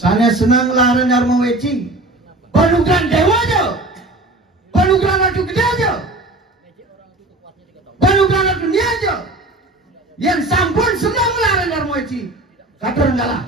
Sana senang laran Dharma Weci. Panugrah dewa aja. Panugrah ratu gede aja. Panugrah dunia aja. Yang sampun senang laran Dharma Weci. Kata renggala.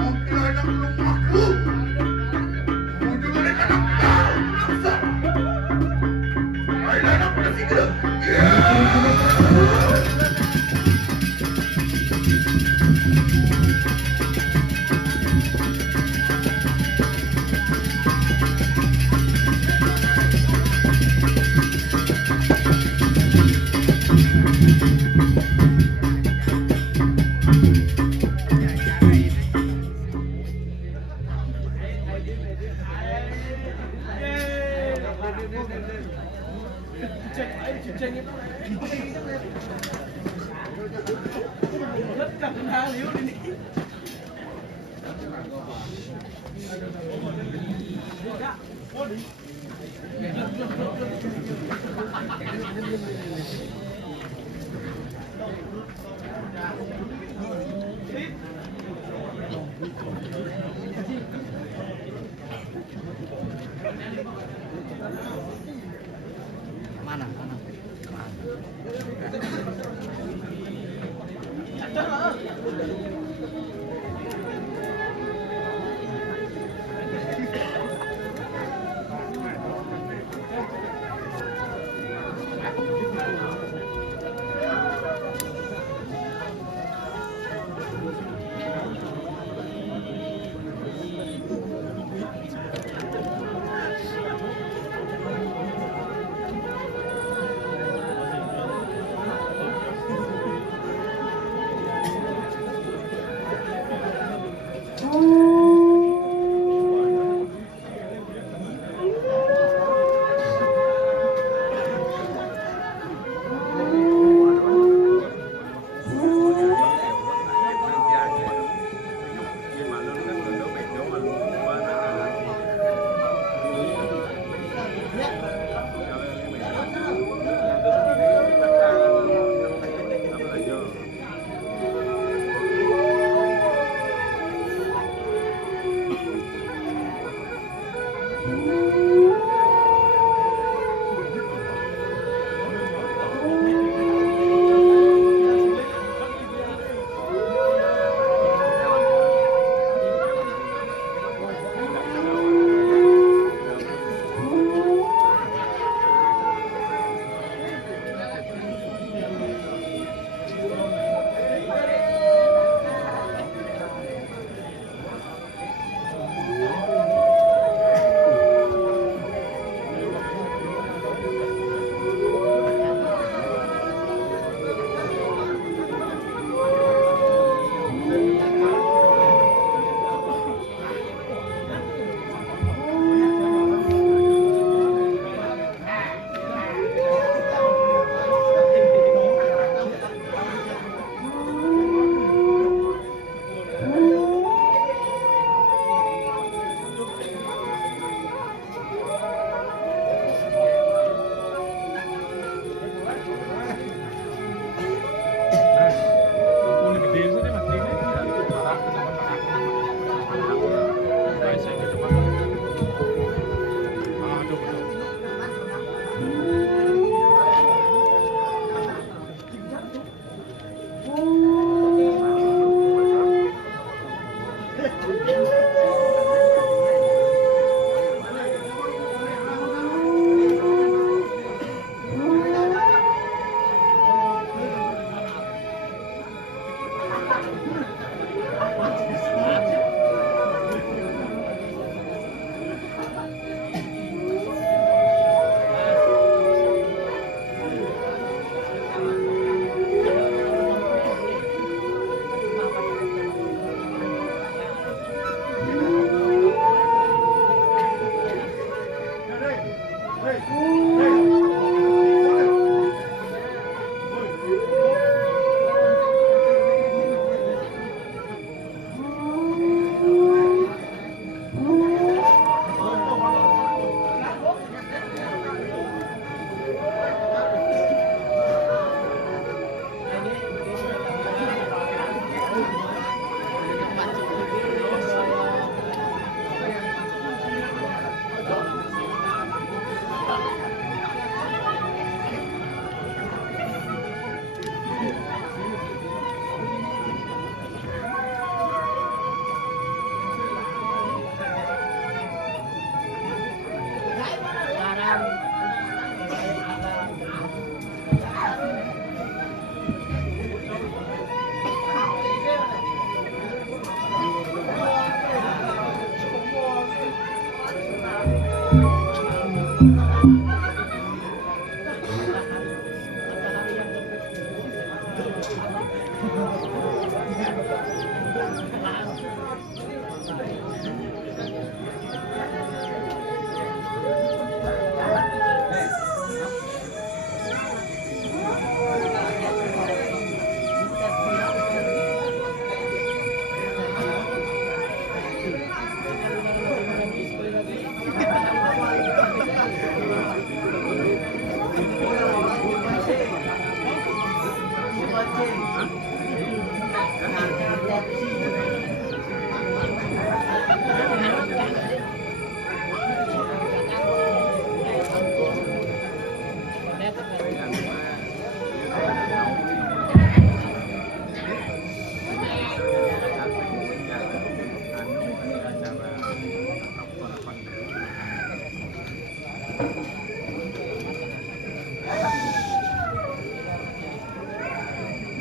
Mungkin anak belum makhluk. Ujung mereka nak Mana?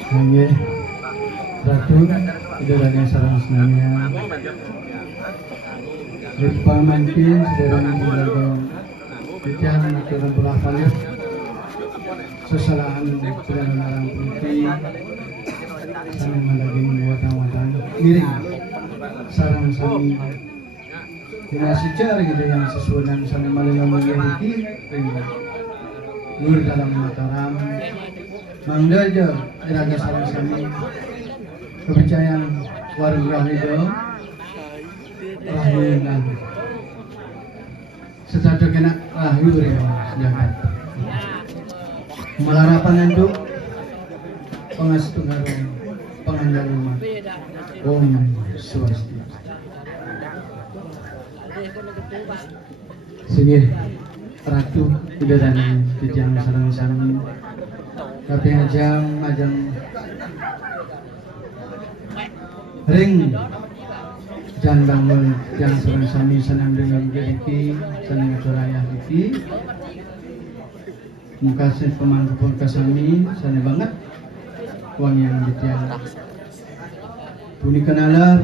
Nggih. Ratu sederhana sareng senangnya. Dipamankin sederhana keluarga. Kita akan berafalik sesalahan dengan larang putih sampai malaging watang-watang miring sarang sami dinasi cari gitu yang sesuai dengan sampai malaging memiliki nur dalam mataram mangdaja iraga sarang sami kepercayaan warung rahido rahidan setelah kena rahyu jagat malarapan untuk pengastugaran pengandang rumah Om Swastiastu. Sini Ratu Bidadari Tijang sareng sami tapi ajang ring jan bangun yang sareng sami senang dengan gediki senang aturaya iki mengkasih pemangku kasami sana banget uang yang ditiang puni kenalar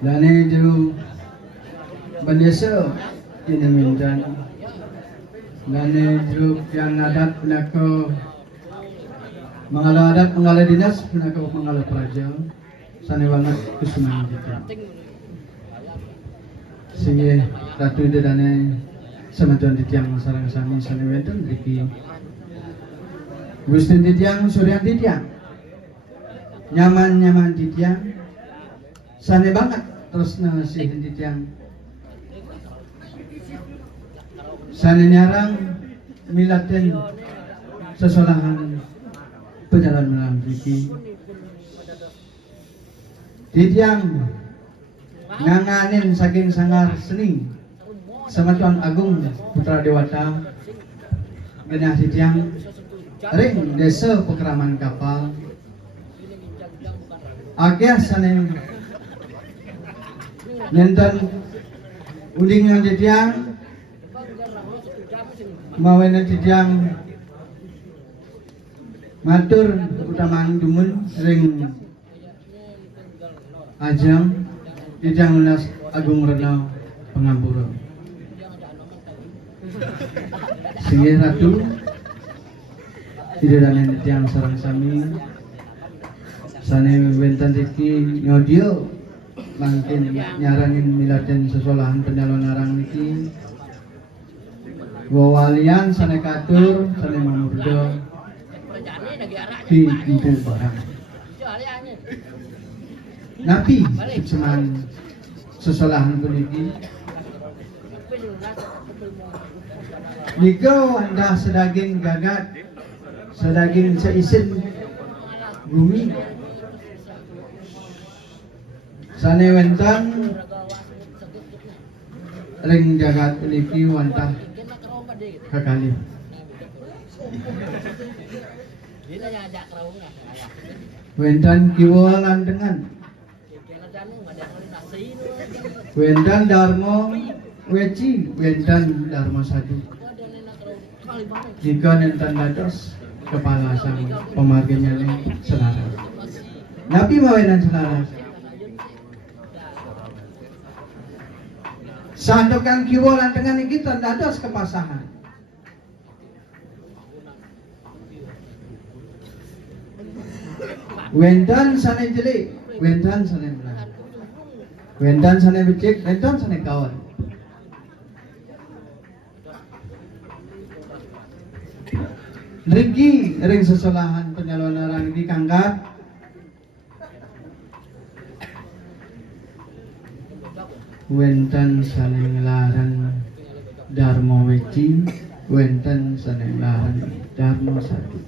dane jero bandesa ini mindan dane jero yang adat penako mengala adat mengala dinas penako mengala praja sana banget kesuman kita sehingga ratu dane Semeton titiang sarang sami sane wenten iki Gusti titiang surya titiang nyaman titiang sane banget terus ngasih titiang sane nyarang milaten sesolahan pejalan malam iki titiang nganganin saking sangar sening sama Tuan Agung Putra Dewata genah titiang ring desa pekeraman kapal agyah sane nenten undingan titiang mawena titiang matur utamaan dumun ring ajang titiang lunas Agung Renau Pengampura Singgih Ratu tidak ada yang sarang sami sane wenten iki nyodio mangkin nyaranin miladen sesolahan pendalon narang niki wawalian sane katur sane mamurdo di ibu barang napi cuman sesolahan puniki Niko anda sedaging gagat, sedaging seisin bumi. Sane wentan ring jagat puniki wantah kakali. Wentan kiwa landengan. Wentan Darmo Weci, wentan Darmo Sadu. Jika nentan dados kepala sang pemarginya ini selaras. Nabi mawenan selaras. Sandokan kiwa lantengan iki dados kepasahan. Wentan sane jelik, wentan sane belah. Wentan sane becik, wentan sane kawan. Rigi ring sesolahan penyalon narang di kanggat wenten saling laran Darmo Weci wenten saling laran Darmo Sadu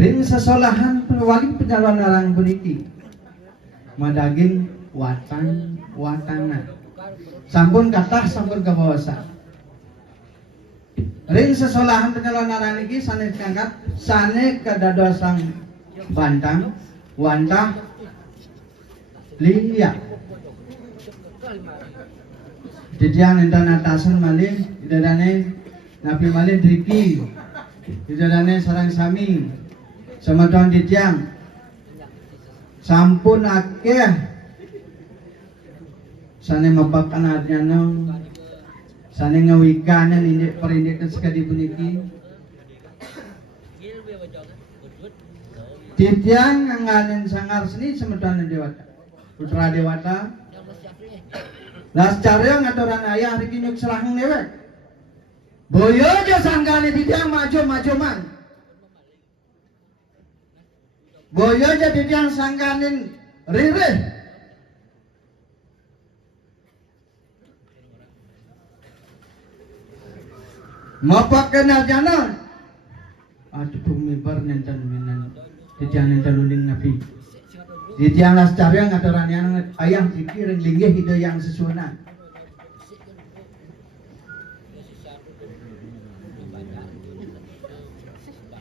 ring sesolahan wali penyalon narang puniki madaging watangan sampun kathah sampun kabawasan ring sesolahan penyalon narang iki sane kangkat sane kadadosang bantang wantah liya Titiang enten atasan malih idadane napi malih driki idadane sarang sami semeton titiang sampun akeh sane mebakan adnyana sane ngawikanan indik perindik sekali puniki titiang ngangganen sangar seni semeton dewata putra dewata las carya ngaturan ayah riki nyuk serahang dewek boyo aja sanggane titiang maju man boyo aja titiang sangganin ririh mapaken arjana aduh bumibar nenten menan titiang nenten uling nabi titiang las carya ngaturan ayah riki ring linggih ide yang sesuna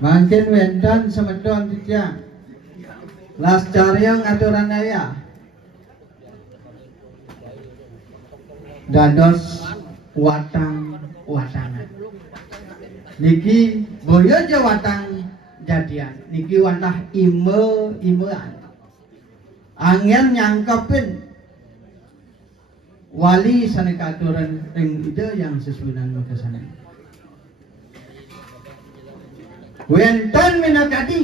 mangkin wendan semeton titiang las carya ngaturan ayah dados watangan niki boyo aja watang jadian niki watah imean angin nyangkepin wali sane katuran ing ide yang sesunan makasana wenten minakadi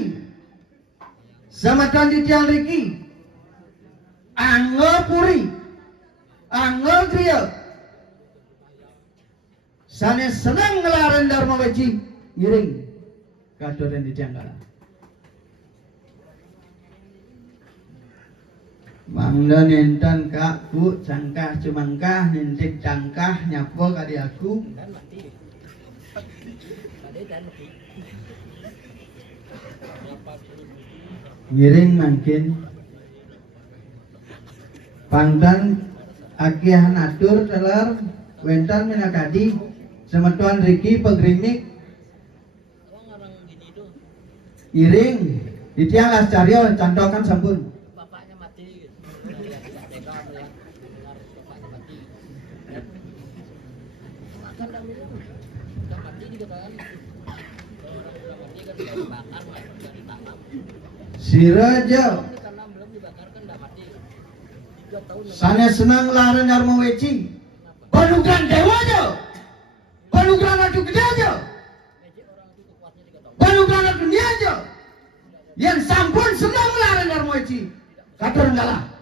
samatan titiang riki anggo puri anggo kriya sane senang ngelaran dharma weci ngiring katuran titiang kala mangda nenten kak ku cangkah cumangkah nintik cangkah nyapo kadi aku ngiring mangkin pangdan akihan atur teler wentan minakadi semetuan riki pegrimik iring titiang las carya cantokan sampun siraja sane senang laran dharma weci panugrahan dewa aja panugrahan adu gede aja panugrahan dunia aja yang sampun senang laran dharma weci katuran kalah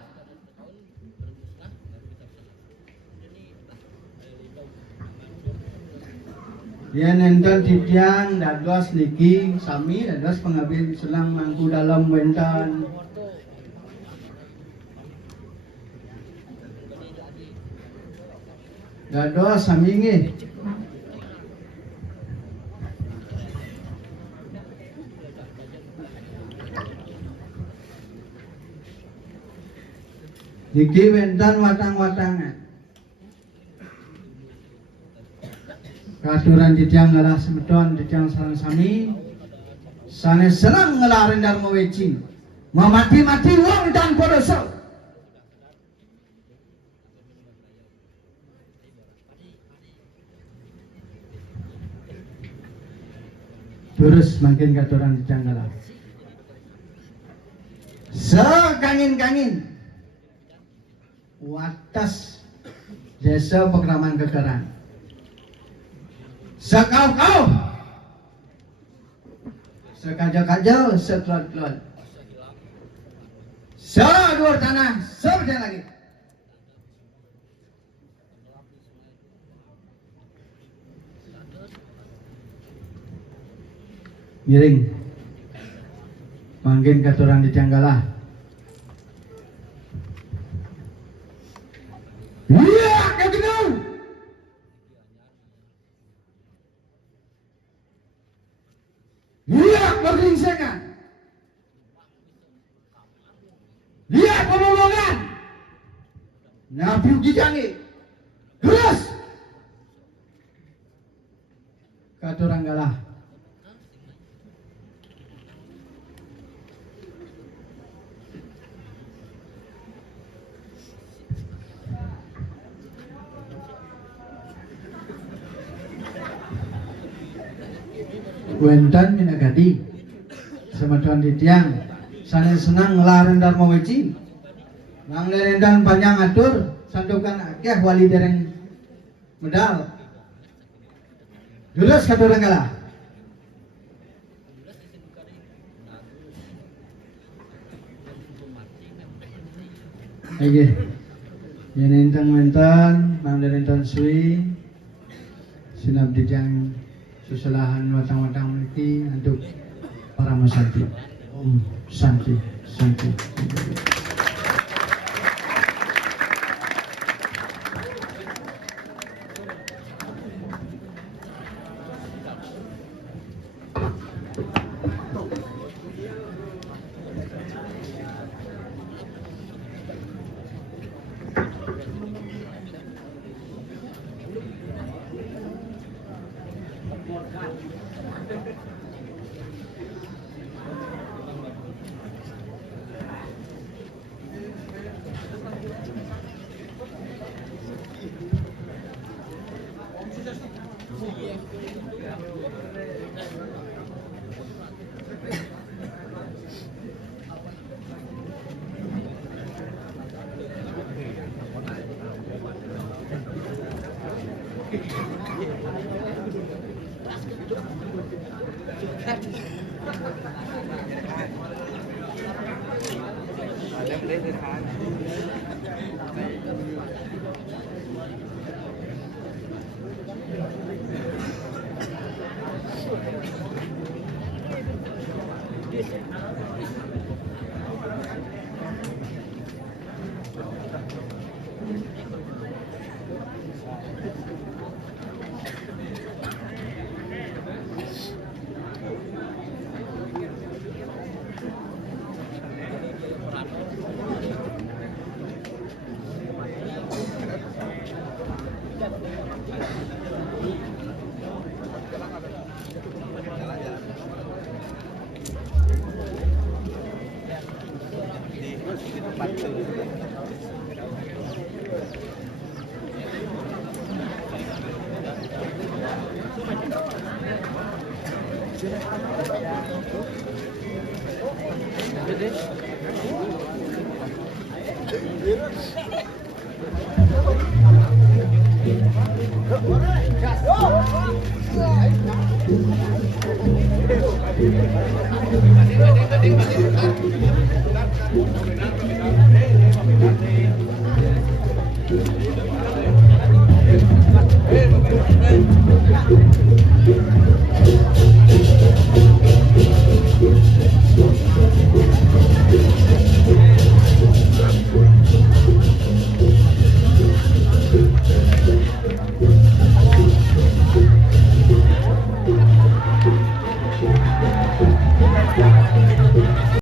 yen enten titiang dados niki sami dados pengabdi selang mangku dalam wentan dados sami nggih niki wentan watang-watangan katuran titiang ngalah semeton titiang sareng sami sane senang ngelarin dharma weci mamati-mati wong tanpa dosa terus makin katuran titiang ngalah sekangin-kangin watas desa pekraman kekeran sekau-kau sekaja-kaja setelot-telot sedua tanah seperti lagi miring mangkin katuran dicanggalah iya kegedung lihat bergeringsengan, lihat pemomongan, Nabi Ujijangi, terus katurang galah. Wentan minagadi sama Tuhan Ditiang sana senang ngelaren Dharma Weci nang nerendan panjang atur sandukan akeh wali dereng medal jurus kadorang kalah oke yan entang nang nerendan sui sinabdi yang susalahan watang-watang memiliki untuk para masanti. Om Santi, Santi.